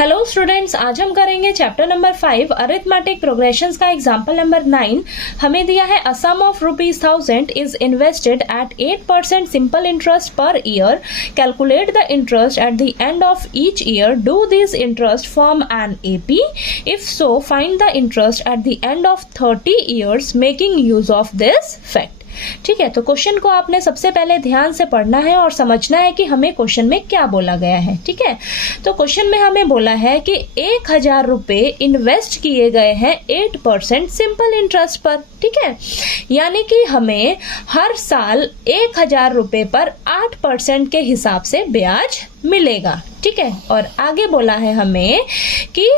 Hello students, आज हम करेंगे चैप्टर नंबर 5 अरिथमेटिक प्रोग्रेशंस का एग्जांपल नंबर 9। हमें दिया है a sum of ₹1000 is invested at 8% simple interest per year. Calculate the interest at the end of each year. Do this interest form an AP? If so find the interest at the end of 30 years making use of this fact. ठीक है, तो question को आपने सबसे पहले ध्यान से पढ़ना है और समझना है कि हमें क्वेश्चन में क्या बोला गया है। ठीक है, तो क्वेश्चन में हमें बोला है कि 1000 रुपए इन्वेस्ट किए गए हैं 8% सिंपल इंटरेस्ट पर। ठीक है, यानी कि हमें हर साल 1000 रुपए पर 8% के हिसाब से ब्याज मिलेगा। ठीक है, और आगे बोला है हमें कि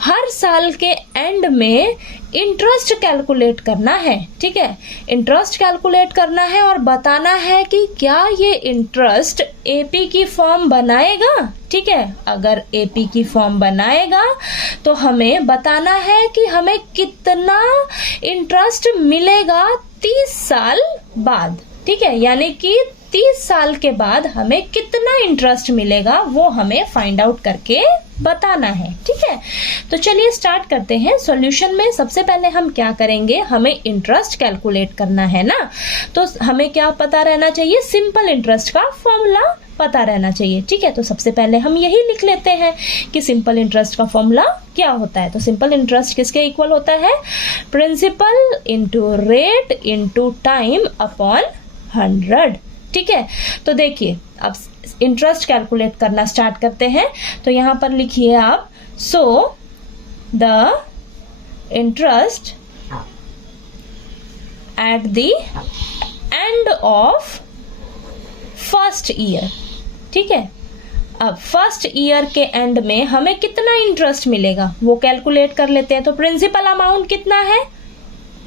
हर साल के एंड में इंटरेस्ट कैलकुलेट करना है। ठीक है, इंटरेस्ट कैलकुलेट करना है और बताना है कि क्या ये इंटरेस्ट एपी की फॉर्म बनाएगा। ठीक है, अगर एपी की फॉर्म बनाएगा तो हमें बताना है कि हमें कितना इंटरेस्ट मिलेगा 30 साल बाद। ठीक है, यानी कि 30 साल के बाद हमें कितना इंटरेस्ट मिलेगा वो हमें फाइंड आउट करके बताना है। ठीक है, तो चलिए स्टार्ट करते हैं। सॉल्यूशन में सबसे पहले हम क्या करेंगे, हमें इंटरेस्ट कैलकुलेट करना है ना, तो हमें क्या पता रहना चाहिए, सिंपल इंटरेस्ट का फॉर्मूला पता रहना चाहिए। ठीक है, तो सबसे पहले हम यही लिख लेते हैं कि सिंपल इंटरेस्ट का फॉर्मूला क्या होता है। तो सिंपल इंटरेस्ट किसके इक्वल होता है, principal into rate into time upon 100। ठीक है, तो देखिए अब इंटरेस्ट कैलकुलेट करना स्टार्ट करते हैं। तो यहां पर लिखिए आप, so the interest at the end of first year. ठीक है, अब फर्स्ट ईयर के एंड में हमें कितना इंटरेस्ट मिलेगा वो कैलकुलेट कर लेते हैं। तो प्रिंसिपल अमाउंट कितना है,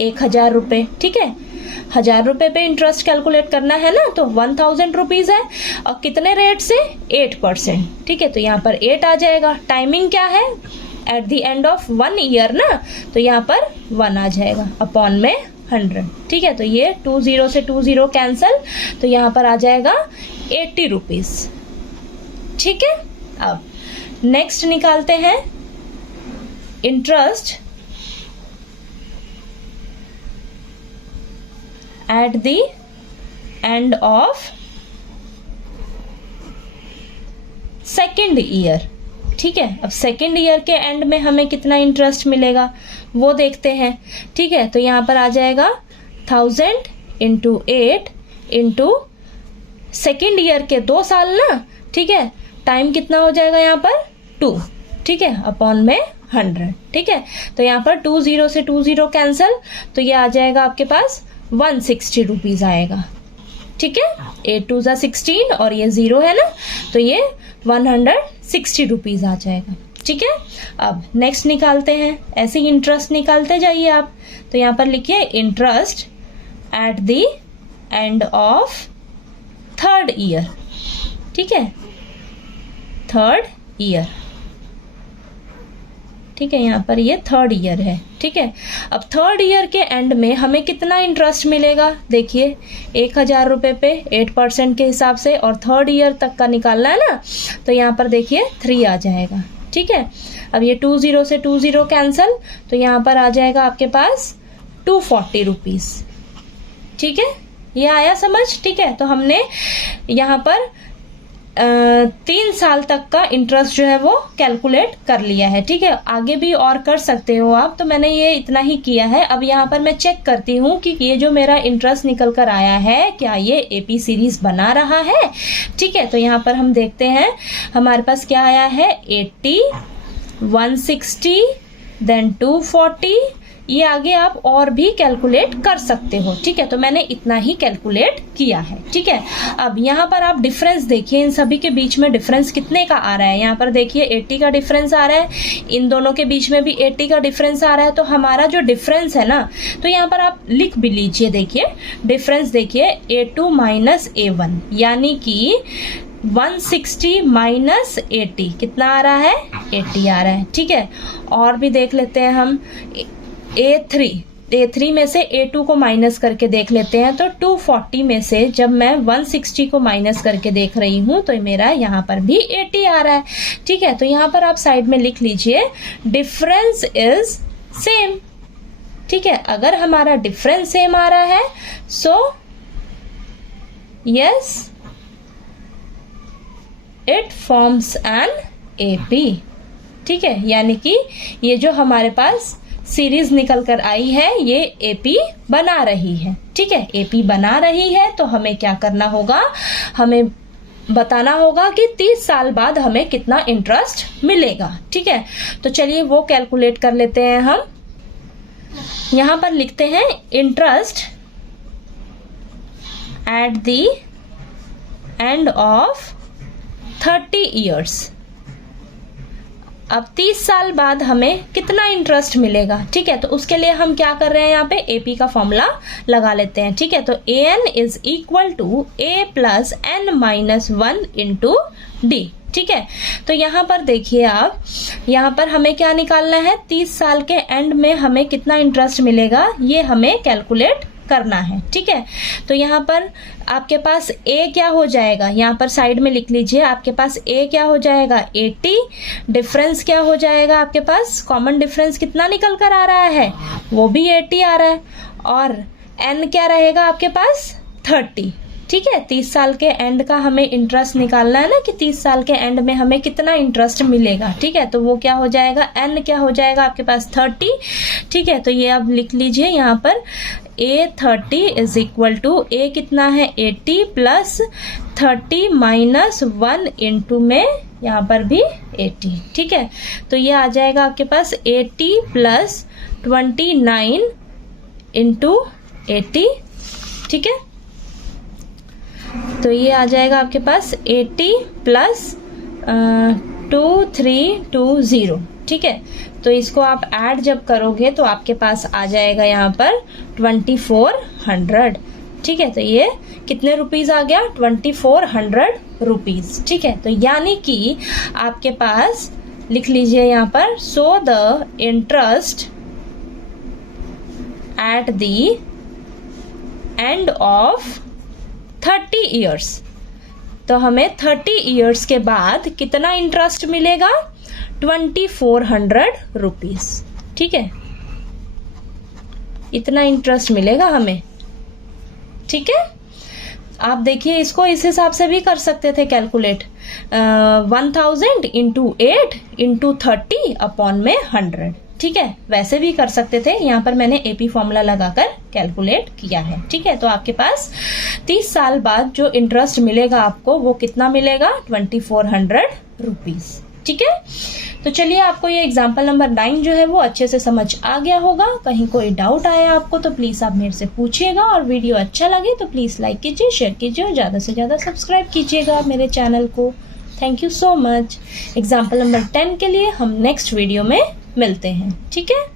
1000 रुपए। ठीक है, 1000 रुपए पे इंटरेस्ट कैलकुलेट करना है ना, तो 1000 रुपीज है और कितने रेट से, 8%। ठीक है, तो यहाँ पर 8 आ जाएगा। टाइमिंग क्या है, eight the end of 1 year ना, तो यहाँ पर 1 आ जाएगा अपॉन में 100। ठीक है, तो ये 20 से 20 कैंसल, तो यहाँ पर आ जाएगा 80 रुपीज। ठीक है, अब नेक्स्ट निकालते हैं interest at the end of second year. ठीक है, अब सेकेंड ईयर के एंड में हमें कितना इंटरेस्ट मिलेगा वो देखते हैं। ठीक है, तो यहाँ पर आ जाएगा 1000 इंटू 8 इंटू सेकेंड ईयर के 2 साल ना। ठीक है, टाइम कितना हो जाएगा यहाँ पर 2। ठीक है, अपॉन में 100। ठीक है, तो यहाँ पर 20 से 20 कैंसल, तो ये आ जाएगा आपके पास 160 रुपीज आएगा। ठीक है, 8 2 16 और ये 0 है ना, तो ये 160 रुपीज आ जाएगा। ठीक है, अब नेक्स्ट निकालते हैं, ऐसे ही इंटरेस्ट निकालते जाइए आप। तो यहाँ पर लिखिए interest at the end of third year. ठीक है, थर्ड ईयर। ठीक है, यहाँ पर ये थर्ड ईयर है। ठीक है, अब थर्ड ईयर के एंड में हमें कितना इंटरेस्ट मिलेगा, देखिए 1000 रुपए पे 8% के हिसाब से, और थर्ड ईयर तक का निकालना है ना, तो यहाँ पर देखिए 3 आ जाएगा। ठीक है, अब ये 20 से 20 कैंसल, तो यहाँ पर आ जाएगा आपके पास 240 रुपीज। ठीक है, ये आया समझ। ठीक है, तो हमने यहाँ पर 3 साल तक का इंटरेस्ट जो है वो कैलकुलेट कर लिया है। ठीक है, आगे भी और कर सकते हो आप, तो मैंने ये इतना ही किया है। अब यहाँ पर मैं चेक करती हूँ कि ये जो मेरा इंटरेस्ट निकल कर आया है क्या ये एपी सीरीज बना रहा है। ठीक है, तो यहाँ पर हम देखते हैं हमारे पास क्या आया है, 80, 160, देन 240। ये आगे आप और भी कैलकुलेट कर सकते हो। ठीक है, तो मैंने इतना ही कैलकुलेट किया है। ठीक है, अब यहाँ पर आप डिफरेंस देखिए, इन सभी के बीच में डिफरेंस कितने का आ रहा है। यहाँ पर देखिए 80 का डिफरेंस आ रहा है, इन दोनों के बीच में भी 80 का डिफरेंस आ रहा है। तो हमारा जो डिफरेंस है ना, तो यहाँ पर आप लिख भी लीजिए। देखिए डिफरेंस देखिए, A2 माइनस A1, यानी कि 160 माइनस 80 कितना आ रहा है, 80 आ रहा है। ठीक है, और भी देख लेते हैं हम, A3 A3 में से A2 को माइनस करके देख लेते हैं। तो 240 में से जब मैं 160 को माइनस करके देख रही हूँ तो मेरा यहाँ पर भी 80 आ रहा है। ठीक है, तो यहाँ पर आप साइड में लिख लीजिए डिफरेंस इज सेम। ठीक है, अगर हमारा डिफरेंस सेम आ रहा है so yes it forms an AP। ठीक है, यानी कि ये जो हमारे पास सीरीज निकल कर आई है ये AP बना रही है। ठीक है, AP बना रही है तो हमें क्या करना होगा, हमें बताना होगा कि 30 साल बाद हमें कितना इंटरेस्ट मिलेगा। ठीक है, तो चलिए वो कैलकुलेट कर लेते हैं हम। यहां पर लिखते हैं interest at the end of 30 years. अब 30 साल बाद हमें कितना इंटरेस्ट मिलेगा। ठीक है, तो उसके लिए हम क्या कर रहे हैं, यहाँ पे AP का फॉर्मूला लगा लेते हैं। ठीक है, तो AN is equal to A plus N minus 1 into D। ठीक है, तो यहाँ पर देखिए आप, यहाँ पर हमें क्या निकालना है, 30 साल के एंड में हमें कितना इंटरेस्ट मिलेगा ये हमें कैलकुलेट करना है। ठीक है, तो यहाँ पर आपके पास A क्या हो जाएगा, यहाँ पर साइड में लिख लीजिए, आपके पास A क्या हो जाएगा 80, डिफरेंस क्या हो जाएगा आपके पास, कॉमन डिफरेंस कितना निकल कर आ रहा है वो भी 80 आ रहा है, और N क्या रहेगा आपके पास 30। ठीक है, 30 साल के एंड का हमें इंटरेस्ट निकालना है ना कि 30 साल के एंड में हमें कितना इंटरेस्ट मिलेगा। ठीक है, तो वो क्या हो जाएगा, N क्या हो जाएगा आपके पास 30। ठीक है, तो ये आप लिख लीजिए यहाँ पर A30 is equal to A कितना है 80 प्लस 30 माइनस 1 इंटू में यहाँ पर भी 80। ठीक है, तो ये आ जाएगा आपके पास 80 प्लस 29 इंटू 80। ठीक है, तो ये आ जाएगा आपके पास 80 प्लस 2320। ठीक है, तो इसको आप ऐड जब करोगे तो आपके पास आ जाएगा यहाँ पर 2400। ठीक है, तो ये कितने रुपीज आ गया 2400 रुपीज। ठीक है, तो यानी कि आपके पास लिख लीजिए यहाँ पर so the interest at the end of 30 years. तो हमें 30 ईयर्स के बाद कितना इंटरेस्ट मिलेगा 2400 रुपीज। ठीक है, इतना इंटरेस्ट मिलेगा हमें। ठीक है, आप देखिए इसको इस हिसाब से भी कर सकते थे कैलकुलेट, 1000 इंटू 8 इंटू 30 अपॉन में 100। ठीक है, वैसे भी कर सकते थे, यहाँ पर मैंने AP फॉर्मूला लगाकर कैलकुलेट किया है। ठीक है, तो आपके पास 30 साल बाद जो इंटरेस्ट मिलेगा आपको वो कितना मिलेगा 2400 रुपीज। ठीक है, तो चलिए आपको ये एग्जाम्पल नंबर 9 जो है वो अच्छे से समझ आ गया होगा। कहीं कोई डाउट आया आपको तो प्लीज़ आप मेरे से पूछिएगा, और वीडियो अच्छा लगे तो प्लीज़ लाइक कीजिए, शेयर कीजिए और ज़्यादा से ज़्यादा सब्सक्राइब कीजिएगा मेरे चैनल को। Thank you so much. Example number 10 के लिए हम नेक्स्ट वीडियो में मिलते हैं। ठीक है।